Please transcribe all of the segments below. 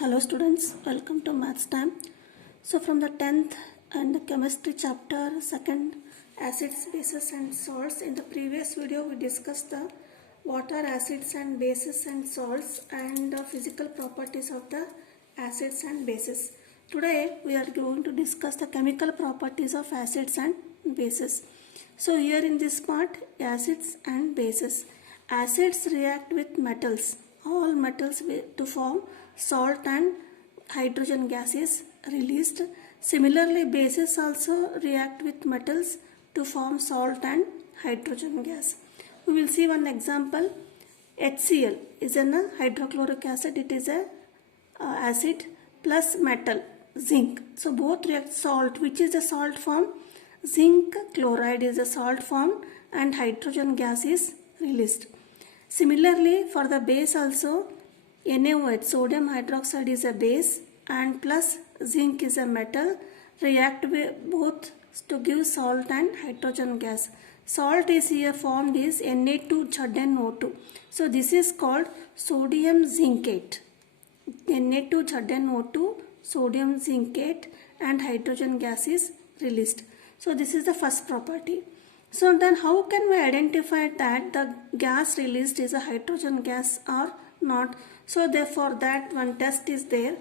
Hello students, welcome to Maths Time. So from the 10th and the chemistry chapter, second acids, bases and salts. In the previous video we discussed the what are acids and bases and salts and the physical properties of the acids and bases. Today we are going to discuss the chemical properties of acids and bases. So here in this part, acids and bases. Acids react with metals, all metals to form salt and hydrogen gas is released. Similarly, bases also react with metals to form salt and hydrogen gas. We will see one example. HCl is a hydrochloric acid. It is a acid plus metal, zinc. So both react. Salt, which is a salt form, zinc chloride is a salt form and hydrogen gas is released. Similarly, for the base also, NaOH, sodium hydroxide is a base and plus zinc is a metal, react with both to give salt and hydrogen gas. Salt is here formed is Na2ZnO2. So this is called sodium zincate. Na2ZnO2, sodium zincate and hydrogen gas is released. So this is the first property. So then how can we identify that the gas released is a hydrogen gas or not? So therefore that one test is there.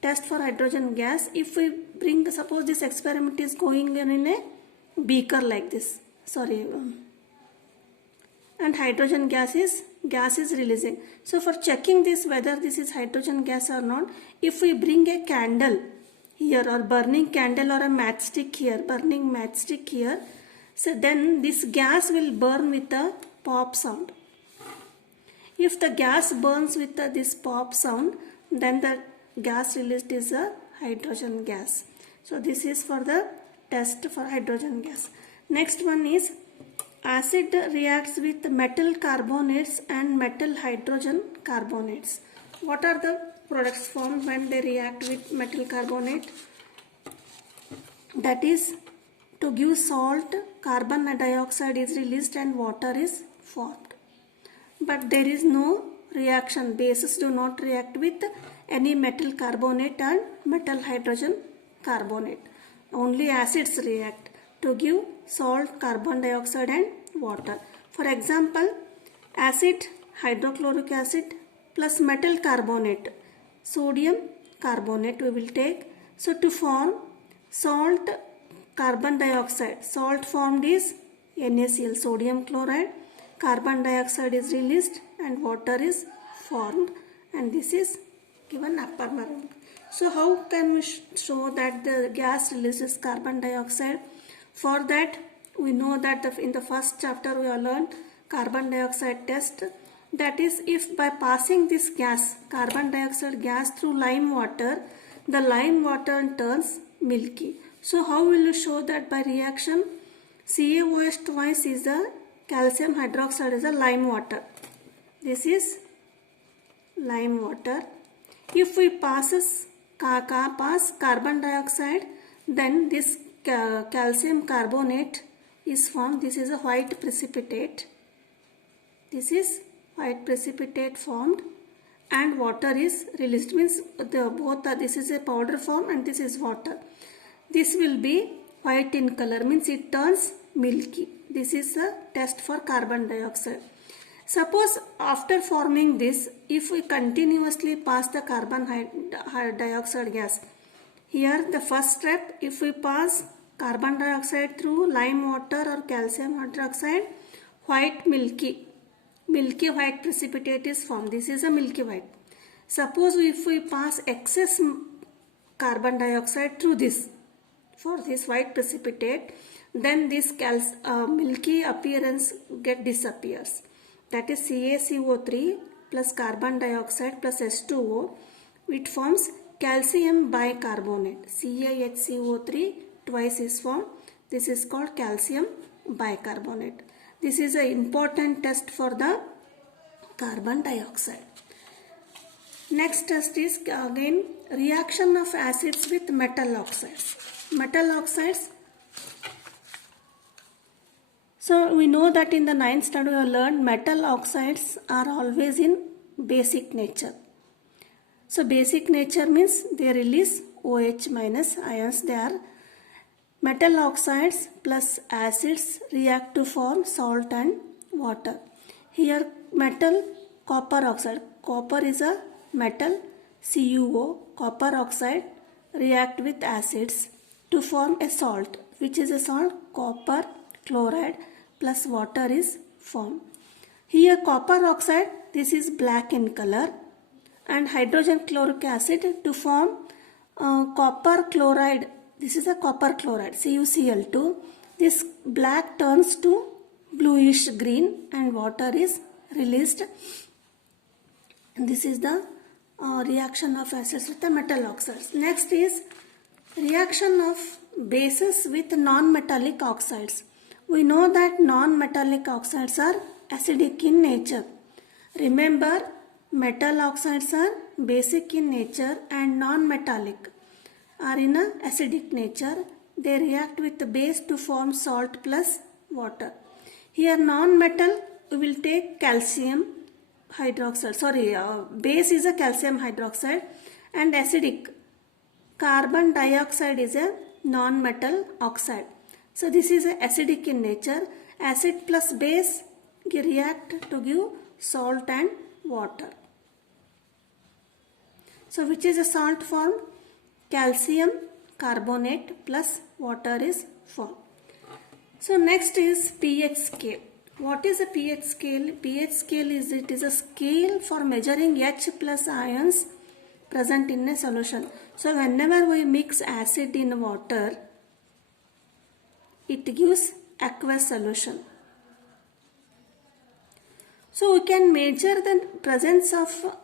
Test for hydrogen gas. If we bring, suppose this experiment is going in a beaker like this. And hydrogen gas is releasing. So for checking this whether this is hydrogen gas or not, if we bring a candle here or burning candle or a matchstick here, so then this gas will burn with a pop sound. If the gas burns with this pop sound, then the gas released is a hydrogen gas. So this is for the test for hydrogen gas. Next one is acid reacts with metal carbonates and metal hydrogen carbonates. What are the products formed when they react with metal carbonate? That is, to give salt, carbon dioxide is released and water is formed. But there is no reaction. Bases do not react with any metal carbonate and metal hydrogen carbonate. Only acids react to give salt, carbon dioxide and water. For example, acid, hydrochloric acid plus metal carbonate, sodium carbonate we will take. So to form salt, carbon dioxide, salt formed is NaCl, sodium chloride, carbon dioxide is released and water is formed, and this is given upper mark. So how can we show that the gas releases carbon dioxide? For that we know that in the first chapter we have learned carbon dioxide test. That is, if by passing this gas, carbon dioxide gas through lime water, the lime water turns milky. So how will you show that? By reaction, CaOH twice is a calcium hydroxide is a lime water. This is lime water. If we pass carbon dioxide, then this calcium carbonate is formed. This is a white precipitate. This is white precipitate formed and water is released. Means this is a powder form and this is water. This will be white in color, means it turns milky. This is a test for carbon dioxide. Suppose after forming this, if we continuously pass the carbon dioxide gas, here the first step, if we pass carbon dioxide through lime water or calcium hydroxide, milky white precipitate is formed. This is a milky white. Suppose if we pass excess carbon dioxide through this, for this white precipitate, then this milky appearance disappears. That is CaCO3 plus carbon dioxide plus H2O. It forms calcium bicarbonate. CaHCO3 twice is formed. This is called calcium bicarbonate. This is an important test for the carbon dioxide. Next test is again reaction of acids with metal oxides. Metal oxides. So we know that in the 9th standard we have learned metal oxides are always in basic nature. So basic nature means they release OH minus ions. They are metal oxides plus acids react to form salt and water. Here metal copper oxide. Copper is a metal, CuO, copper oxide react with acids to form a salt. Which is a salt? Copper chloride plus water is formed. Here copper oxide, this is black in color, and hydrogen chloric acid to form copper chloride. This is a copper chloride, CuCl2. This black turns to bluish green and water is released. And this is the reaction of acids with the metal oxides. Next is reaction of bases with non-metallic oxides. We know that non-metallic oxides are acidic in nature. Remember, metal oxides are basic in nature and non-metallic are in a acidic nature. They react with the base to form salt plus water. Here non-metal, we will take calcium hydroxide. Base is a calcium hydroxide, and acidic carbon dioxide is a non-metal oxide. So this is acidic in nature. Acid plus base react to give salt and water. So which is a salt form? Calcium carbonate plus water is formed. So next is pH scale. What is a pH scale? pH scale is a scale for measuring H plus ions present in a solution. So whenever we mix acid in water, it gives aqueous solution. So we can measure the presence of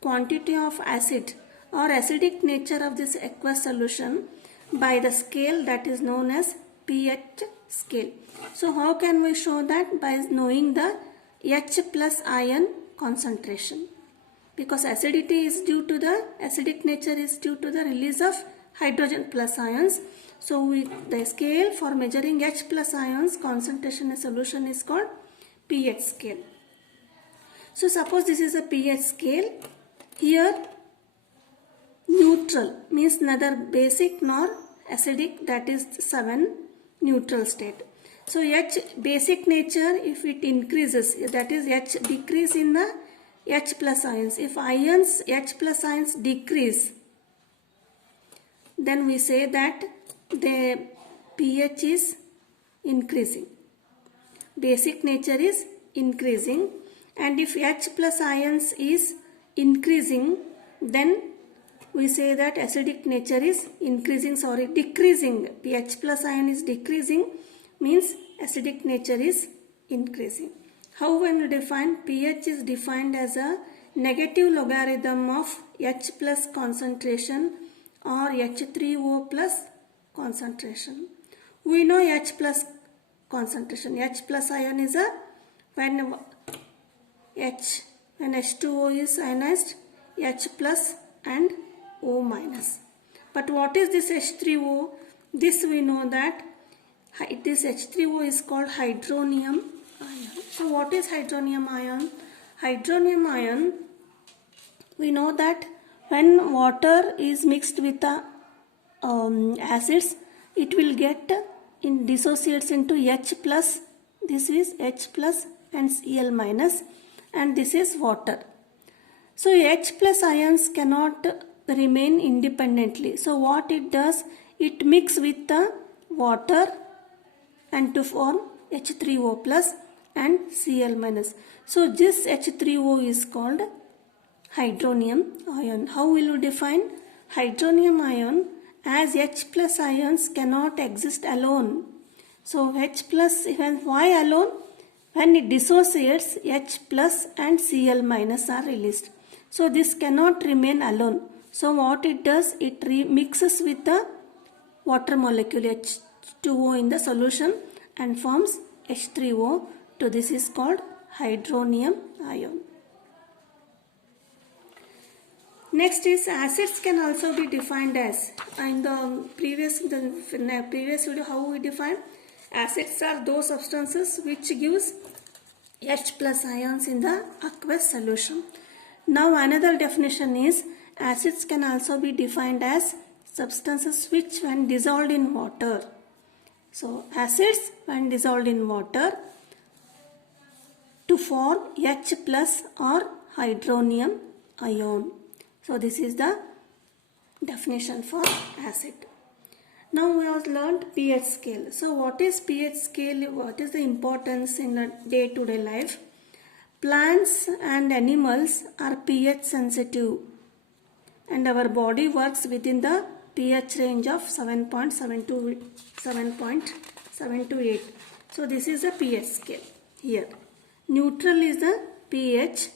quantity of acid or acidic nature of this aqueous solution by the scale that is known as pH scale. So how can we show that? By knowing the H plus ion concentration. Because acidity is due to the acidic nature is due to the release of hydrogen plus ions. So the scale for measuring H plus ions concentration in solution is called pH scale. So suppose this is a pH scale. Here neutral means neither basic nor acidic, that is 7, neutral state. So H basic nature, if it increases, that is H decrease in the H plus ions. If ions H plus ions decrease, then we say that the pH is increasing. Basic nature is increasing, and if H plus ions is increasing, then we say that acidic nature is decreasing. pH plus ion is decreasing means acidic nature is increasing. How when we define? pH is defined as a negative logarithm of H plus concentration or H3O plus concentration. We know H plus concentration. H plus ion is a when H2O is ionized, H plus and O minus. But what is this H3O? This we know that this H3O is called hydronium ion. So what is hydronium ion? Hydronium ion, we know that when water is mixed with the acids, it will get dissociates into H plus. This is H plus and Cl minus, and this is water. So H plus ions cannot remain independently. So what it does, it mix with the water and to form H3O plus and Cl minus. So this H3O is called hydronium ion. How will you define? Hydronium ion, as H plus ions cannot exist alone. So H plus, why alone? When it dissociates, H plus and Cl minus are released. So this cannot remain alone. So what it does, it mixes with the water molecule H2O in the solution and forms H3O. So this is called hydronium ion. Next is acids can also be defined as, in the previous video how we define acids are those substances which gives H plus ions in the aqueous solution. Now another definition is acids can also be defined as substances which when dissolved in water. So acids when dissolved in water to form H plus or hydronium ion. So this is the definition for acid. Now we have learned pH scale. So what is pH scale? What is the importance in a day-to-day life? Plants and animals are pH sensitive and our body works within the pH range of 7.7 to 8. So this is a pH scale here. Neutral is the pH,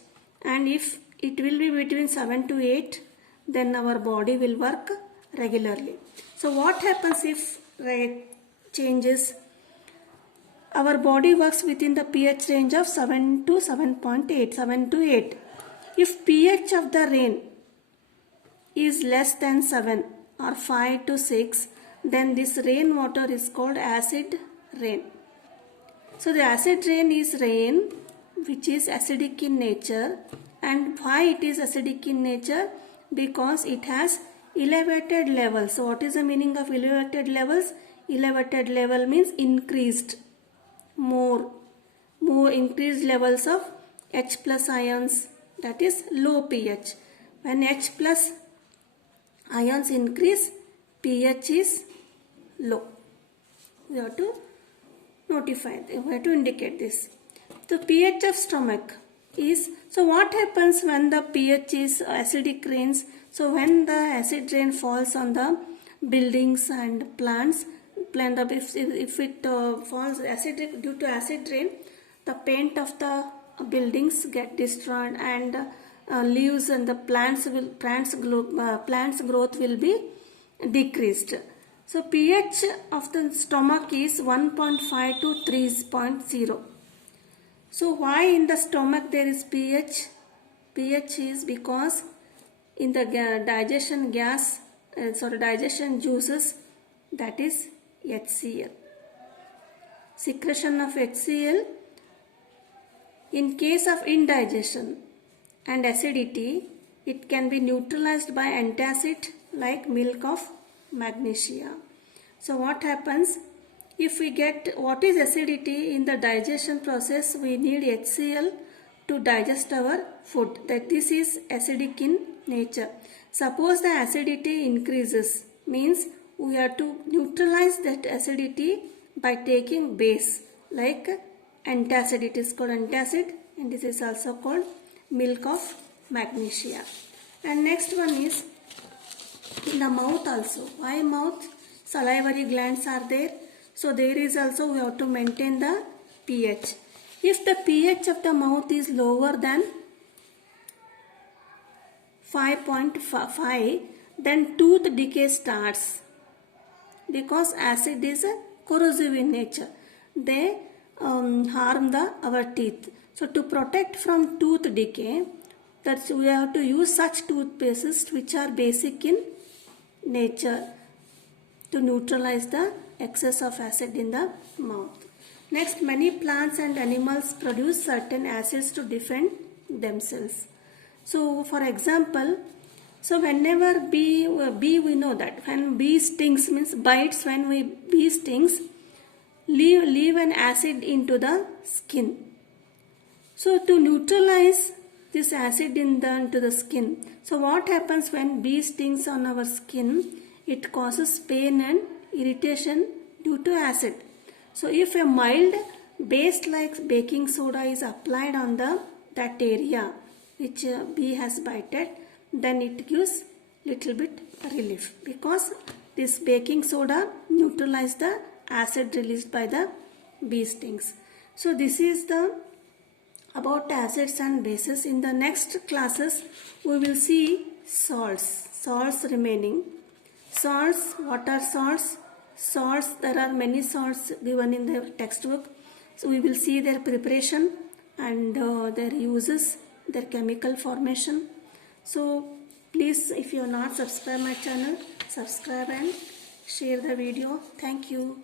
and if it will be between 7 to 8, then our body will work regularly. So what happens if changes? Our body works within the pH range of 7 to 7.8, 7 to 8. If pH of the rain is less than 7 or 5 to 6, then this rainwater is called acid rain. So the acid rain is rain which is acidic in nature. And why it is acidic in nature? Because it has elevated levels. So what is the meaning of elevated levels? Elevated level means increased, more increased levels of H plus ions, that is low pH. When H plus ions increase, pH is low. We have to notify, we have to indicate this. The pH of stomach is, so what happens when the pH is acidic rains? So when the acid rain falls on the buildings and plants, if it falls acidic due to acid rain, the paint of the buildings get destroyed and leaves and the plants growth will be decreased. So pH of the stomach is 1.5 to 3.0. So why in the stomach there is pH? pH is because in the digestion juices, that is HCl. Secretion of HCl in case of indigestion and acidity, it can be neutralized by antacid like milk of magnesia. So what happens? If we get what is acidity in the digestion process, we need HCl to digest our food. That this is acidic in nature. Suppose the acidity increases, means we have to neutralize that acidity by taking base like antacid. It is called antacid and this is also called milk of magnesia. And next one is in the mouth also. Why mouth? Salivary glands are there. So there is also we have to maintain the pH. If the pH of the mouth is lower than 5.5, then tooth decay starts because acid is corrosive in nature. They harm our teeth. So to protect from tooth decay, that's we have to use such toothpastes which are basic in nature to neutralize the excess of acid in the mouth. Next, many plants and animals produce certain acids to defend themselves. So for example, so whenever bee we know that when bee stings, means bites, when bee stings, leave an acid into the skin. So to neutralize this acid into the skin, so what happens when bee stings on our skin? It causes pain and irritation due to acid. So if a mild base like baking soda is applied on that area which bee has bited, then it gives little bit relief because this baking soda neutralizes the acid released by the bee stings. So this is the about acids and bases. In the next classes we will see salts remaining. Salts, what are salts? Salts, there are many salts given in the textbook. So we will see their preparation and their uses, their chemical formation. So please, if you are not subscribed my channel, subscribe and share the video. Thank you.